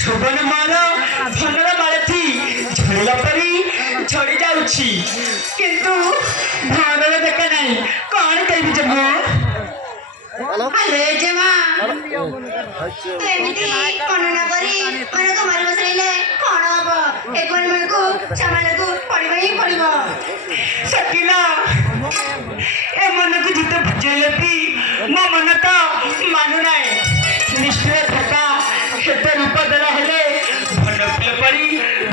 ଝବନ ମୋର ଭନର ମାଳଥି ଝଡ଼ିଲା ପରି ଝଡ଼ି ଯାଉଛି କିନ୍ତୁ ଭନର ଦେଖା ନାହିଁ। କଣ କହିବି ଯେ ମୁଁ? ଆରେ ଜେମା ତୁ ଏମିତି ବର୍ଣ୍ଣନା କରି ମନକୁ ମାରି ବସାଇଲେ କଣ ହବ? ଏ ପରିମାଣକୁ ସାମାନ୍ୟକୁ ପଡ଼ିବ ହିଁ ପଡ଼ିବ। ସକିଲା ଏ ମନକୁ ଯେତେ ବୁଝେଇଲେ ବି ମୋ ମନ ତ ମାନୁନାହିଁ। ନିଷ୍ଠୁର ଥକା କେତେ ରୂପ ଦେଲା ହେଲେ ଭଲ ଫୁଲ ପରି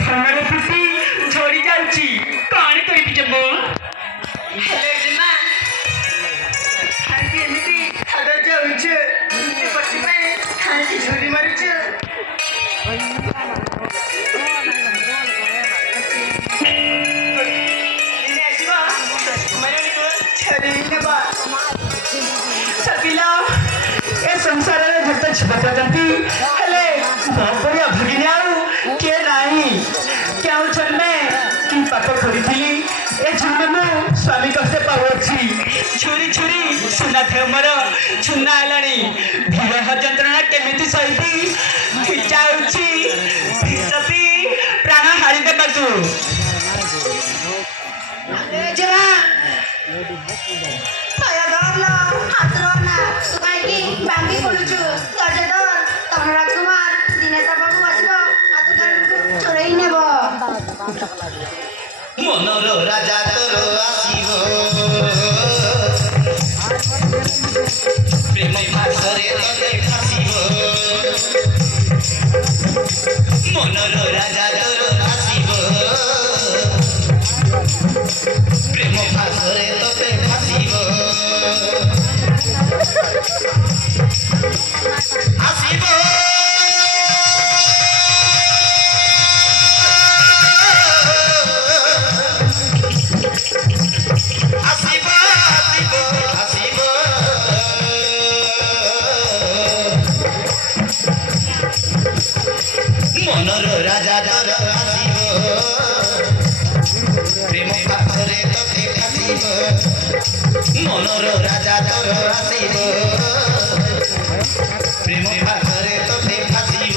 ଭନରେ ଫୁଟି ଝଡ଼ି ଯାଉଛି। କଣ କହିବି ଯେ ମୁଁ? ହେଲେ ଜେମା ଖାଇକି ଏମିତି ଖାଦ୍ୟ ଯାଉଛେ ସେଥିପାଇଁ ଖାଇକି ଝୁରି ମାରୁଛେ। ସକିଲା ଏ ସଂସାରରେ ଯେତେ ଝିଅ ଅଛନ୍ତି ହେଲେ ସ୍ୱାମୀ କଷେ ପାଉଅଛି ଛୁରୀ ଛୁରୀ ସୁନା ଥେ ମୋର ଛୁନା ହେଲାଣି ବିରହ ଯନ୍ତ୍ରଣା କେମିତି ସହିବି ଇଚ୍ଛା ହେଉଛି ବିଷପି ପ୍ରାଣ ହାରି ଦେବାକୁ जेव्हा पाया धरला हात धरला तू काय की बांगी पडुछु तजे धर तमन राजकुमार दिने तपकु बसबो आतु कर चोरई नेबो মনর রাজা তোর আসিব প্রেম ফাঁসরে তোতে ফাঁসিব মনর রাজা তোর আসিব প্রেম ফাঁসরে তোতে ফাঁসিব আসিব আসিব আসিব আসিব মনর রাজা তোর আসিব প্রেম পাথরে তোতে ফাঁসিব মনর রাজা তোর আসিব প্রেম পাথরে তোতে ফাঁসিব